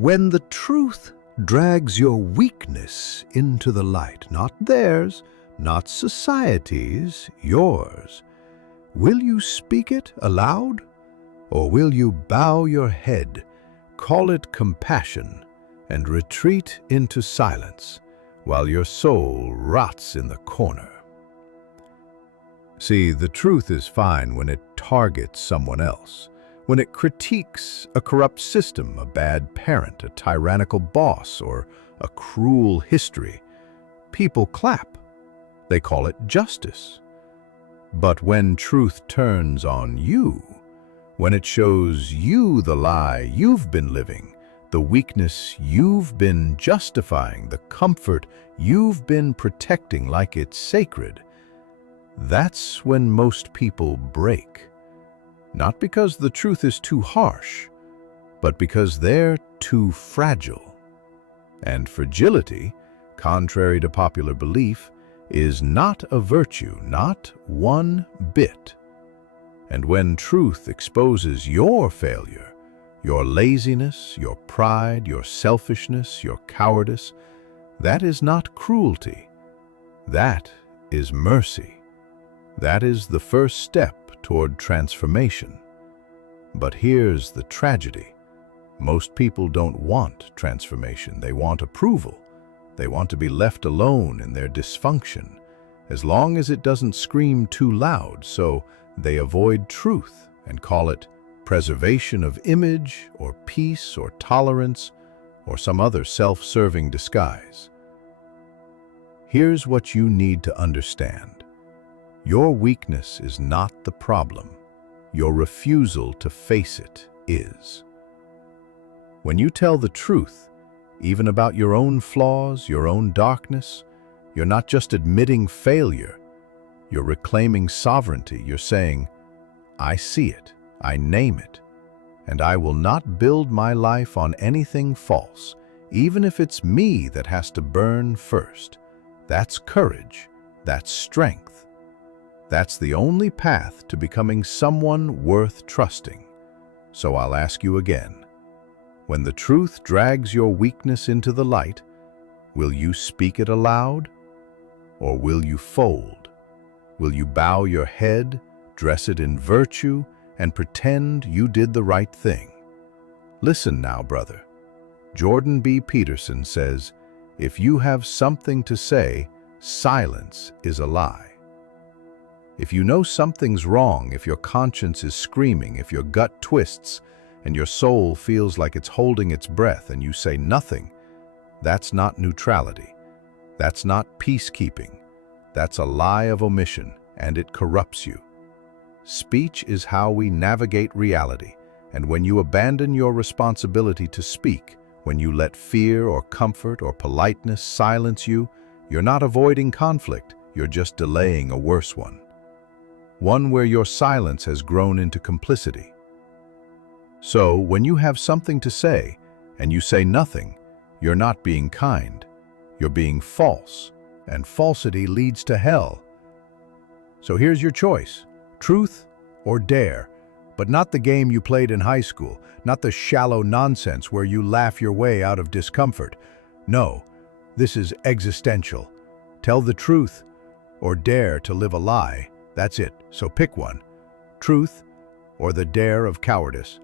When the truth drags your weakness into the light, not theirs, not society's, yours, will you speak it aloud? Or will you bow your head, call it compassion, and retreat into silence while your soul rots in the corner? See, the truth is fine when it targets someone else, when it critiques a corrupt system, a bad parent, a tyrannical boss, or a cruel history. People clap. They call it justice. But when truth turns on you, when it shows you the lie you've been living, the weakness you've been justifying, the comfort you've been protecting like it's sacred, that's when most people break. Not because the truth is too harsh, but because they're too fragile. And fragility, contrary to popular belief, is not a virtue, not one bit. And when truth exposes your failure, your laziness, your pride, your selfishness, your cowardice, that is not cruelty. That is mercy. That is the first step toward transformation. But here's the tragedy. Most people don't want transformation. They want approval. They want to be left alone in their dysfunction, as long as it doesn't scream too loud, so they avoid truth and call it preservation of image, or peace, or tolerance, or some other self-serving disguise. Here's what you need to understand. Your weakness is not the problem. Your refusal to face it is. When you tell the truth, even about your own flaws, your own darkness, you're not just admitting failure, you're reclaiming sovereignty. You're saying, I see it, I name it, and I will not build my life on anything false, even if it's me that has to burn first. That's courage, that's strength. That's the only path to becoming someone worth trusting. So I'll ask you again, when the truth drags your weakness into the light, will you speak it aloud? Or will you fold? Will you bow your head, dress it in virtue, and pretend you did the right thing? Listen now, brother. Jordan B. Peterson says, if you have something to say, silence is a lie. If you know something's wrong, if your conscience is screaming, if your gut twists, and your soul feels like it's holding its breath and you say nothing, that's not neutrality. That's not peacekeeping. That's a lie of omission, and it corrupts you. Speech is how we navigate reality, and when you abandon your responsibility to speak, when you let fear or comfort or politeness silence you, you're not avoiding conflict, you're just delaying a worse one. One where your silence has grown into complicity. So, when you have something to say, and you say nothing, you're not being kind, you're being false, and falsity leads to hell. So here's your choice, truth or dare, but not the game you played in high school, not the shallow nonsense where you laugh your way out of discomfort. No, this is existential. Tell the truth or dare to live a lie. That's it, so pick one, truth or the dare of cowardice.